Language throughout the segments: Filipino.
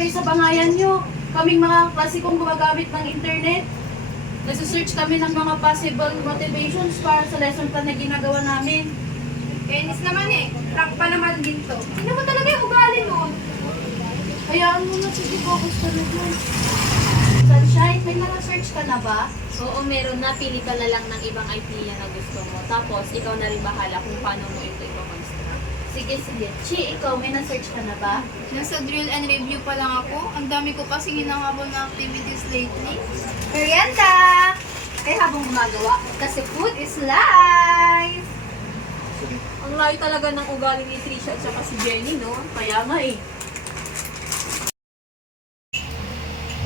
kayo sa bangayan nyo. Kaming mga klasikong gumagamit ng internet. Nasa-search kami ng mga possible motivations para sa lesson plan na ginagawa namin. Kainis naman eh. Prank pa naman din to. Hindi naman talaga yung ugali nun. Hayaan mo na, sige, focus ka na dyan. Sunshine, may mga search ka na ba? Oo, meron na. Pili ka na lang ng ibang idea na gusto mo. Tapos, ikaw na rin bahala kung paano mo ito i-construct. Sige, sige. Chi, ikaw, may na-search ka na ba? Nasa drill and review pa lang ako. Ang dami ko kasing hinahabol na activities lately. Merienda! Kaya habang gumagawa, kasi food is life! Ang layo talaga ng ugali ni Trisha at saka si Jenny, no? Kaya nga eh.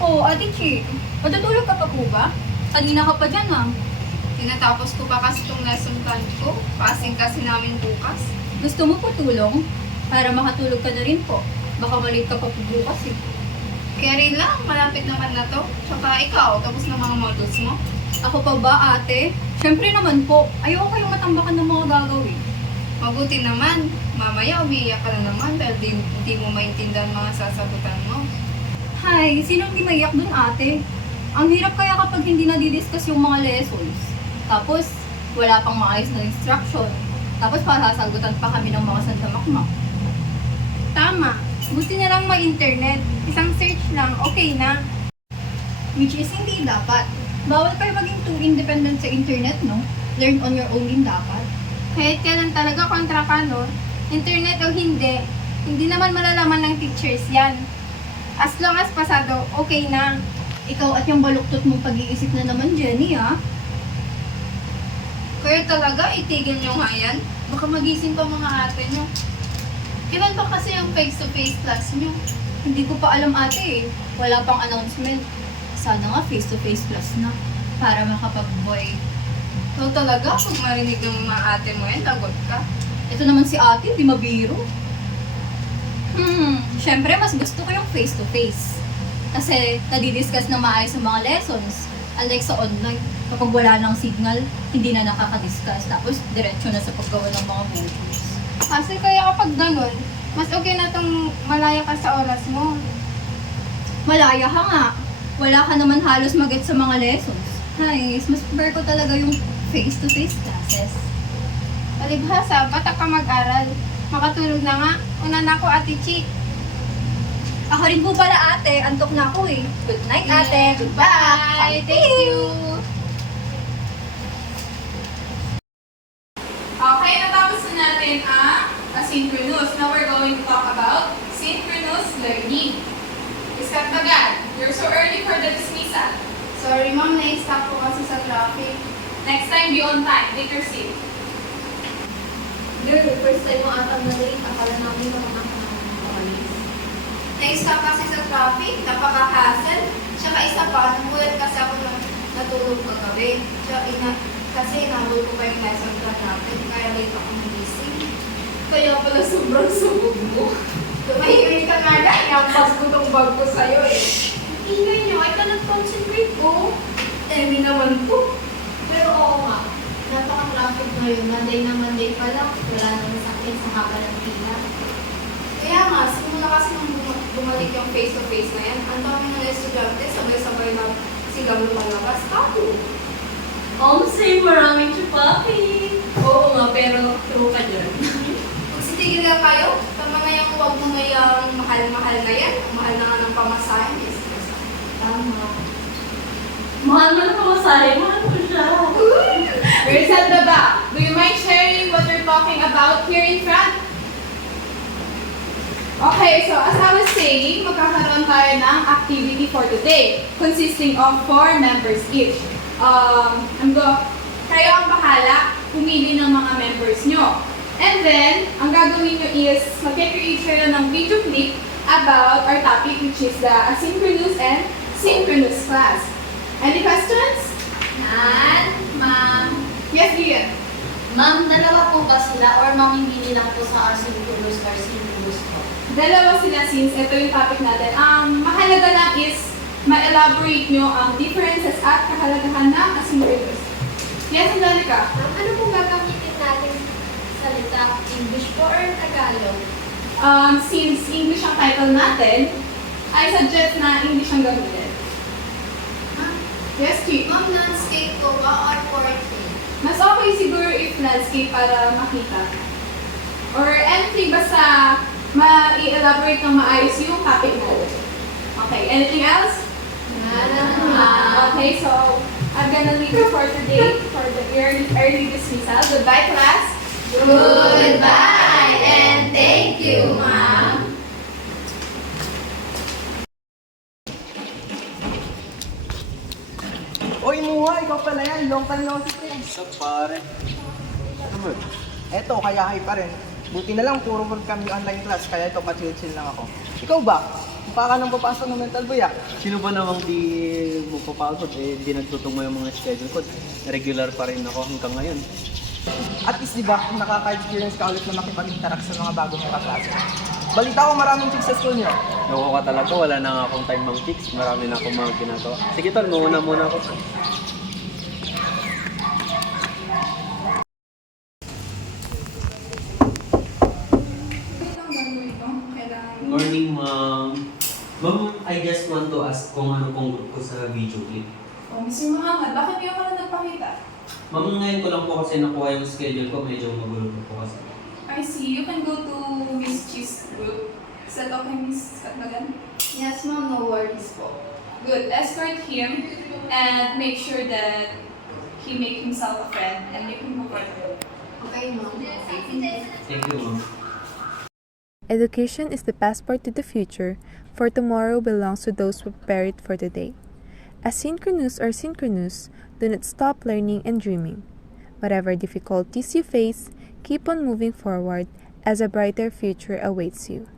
Oh, Ate Chi, matutulog ka pa po ba? Kanina ka pa dyan ah. Tinatapos ko pa kasi itong lesson plan ko. Passing kasi namin bukas. Gusto mo po tulong? Para makatulog ka na rin po. Baka malate ka pa po bukas eh. Carry lang, malapit naman na to. Tsaka ikaw, tapos na mga models mo. Ako pa ba ate? Siyempre naman po, ayoko kayong matambakan ng mga gagawin. Mabuti naman. Mamaya umiiyak ka na naman dahil di mo maintindihan mga sasagutan mo. Hay, sinong di maiyak dun ate? Ang hirap kaya kapag hindi nadidiscuss yung mga lessons. Tapos, wala pang maayos na instruction. Tapos sasagutan pa kami ng mga sandamakmak. Tama. Buti na lang may internet. Isang search lang, okay na. Which is hindi dapat. Bawal kayo maging too independent sa internet, no? Learn on your own din dapat. Kahit kailan talaga kontra ka, no? Internet o hindi naman malalaman ng teachers yan. As long as pasado, okay na. Ikaw at yung baluktot mong pag-iisip na naman, Jenny, ha? Kaya talaga, itigil nyo nga yan. Baka magising pa mga ate nyo. Kailan ba kasi yung face-to-face class nyo? Hindi ko pa alam ate eh. Wala pang announcement. Sana nga face-to-face class na. Para makapag-boy. So talaga, pag marinig ng mga ate mo yan, lagot ka. Ito naman si ate, di mabiro. Siyempre mas gusto ko yung face-to-face. Kasi nadidiscuss na maayos ang mga lessons. Unlike sa online, kapag wala ng signal, hindi na nakaka-discuss. Tapos diretso na sa paggawa ng mga videos. Kasi kaya kapag ganun, mas okay na tong malaya ka sa oras mo. Malaya ka nga. Wala ka naman halos mag-get sa mga lessons. Nice, mas prefer ko talaga yung face-to-face classes. Palibhasa, bata ka mag-aral. Makatulog na nga. Una na ako, Ate Chi. Ako rin po pala ate, antok na ako eh. Good night ate, goodbye. Thank you. Okay, natapos na natin ang asynchronous. Now we're going to talk about synchronous learning. Iskat agad. You're so early for the dismissal. Sorry ma'am, na-stop ko kasi sa traffic. Next time, be on time. Take your seat. Girl, first time mo atang na-late. Akala namin na mga nakakalis. Na-stop kasi sa traffic, napaka-hassle. Tsaka isa pa, nagulat kasi ako na natulog kagabi. Kasi inabot ko pa yung lesson plan natin, kaya late ako nagising. Kaya pala sobrang subog mo. Tumahimik ka nga dahil ang pas ko tong bag ko sa'yo eh. Ingay niyo, ay ka nag-concentrate ko. Hindi naman po. Pero oo nga, napaka-traffic ngayon. Monday pa lang. Wala naman sa akin sa haba ng pila. Kaya nga, simula kasi nung bumalik yung face-to-face na yan, ang dami ng estudyante, sabay-sabay na silang lumalabas. Tato. Say, maraming chupaki. Oo nga, pero true ka dyan. Magsitigil na kayo, tama na yung huwag mo na yung mahal-mahal na yan. Ang mahal na nga ng pamasahin. Tama. Mahal mo na pamasahe. Mahal ko siya. Where's at the back? Do you mind sharing what you're talking about here in front? Okay, so as I was saying, magkakaroon tayo ng activity for today, consisting of 4 members each. Kayo ang bahala, pumili ng mga members nyo. And then, ang gagawin nyo is, mag-create kayo ng video clip about our topic, which is the asynchronous and synchronous class. Any questions? Ma'am. Yes, Gian. Ma'am, dalawa po ba sila or mamimili lang po sa asynchronous or synchronous po? Dalawa sila since ito yung topic natin. Ang mahalaga lang is ma-elaborate nyo ang differences at kahalagahan ng asynchronous. Yes, Angelica? Ano po gagamitin natin salita? English po or Tagalog? Since English ang title natin, I suggest na English ang gamitin. Yes, Chief. Ma'am, landscape po ba or portrait? Mas okay siguro if landscape para makita. Or entry basta ma-elaborate ng maayos yung topic mo. Okay, anything else? Okay, so I'm gonna leave you for today for the early dismissal. Goodbye, class. Goodbye and thank you, ma'am. Oy, Muha, ikaw pala yan. Long time no see. Sa pare. Eto, kaya hi pa rin. Buti na lang, puro work kami online class, kaya ito pa-chill-chill lang ako. Ikaw ba? Mukha ka nang papasok ng mental boy ah. Sino ba namang di mo papagod? Eh, di nagtutong mo yung mga schedule ko. Regular pa rin ako hanggang ngayon. At least, di ba, nakaka-experience ka ulit na makipag-interact sa mga bagong kaklase. Balita ko maraming chicks sa school niyo. Loko ka talaga, wala na nga akong time mang fix. Marami na akong mga ginagawa. Sige tol, muna ako. Morning, ma'am. Ma'am, I just want to ask kung ano pong group ko sa video clip. Oh, Mr. Muhammad, bakit hindi ka na nagpakita? Ma'am, ngayon ko lang po kasi nakuha yung schedule ko. Medyo magulo po kasi. I see. You can go to Miss Chi's group. Is that okay, Miss Katmagan? Yes, ma'am, no worries po. Good. Escort him and make sure that he make himself a friend and make him comfortable. Okay, ma'am. Okay. Thank you, ma'am. Education is the passport to the future, for tomorrow belongs to those who prepare it for today. Asynchronous or synchronous, do not stop learning and dreaming. Whatever difficulties you face, keep on moving forward as a brighter future awaits you.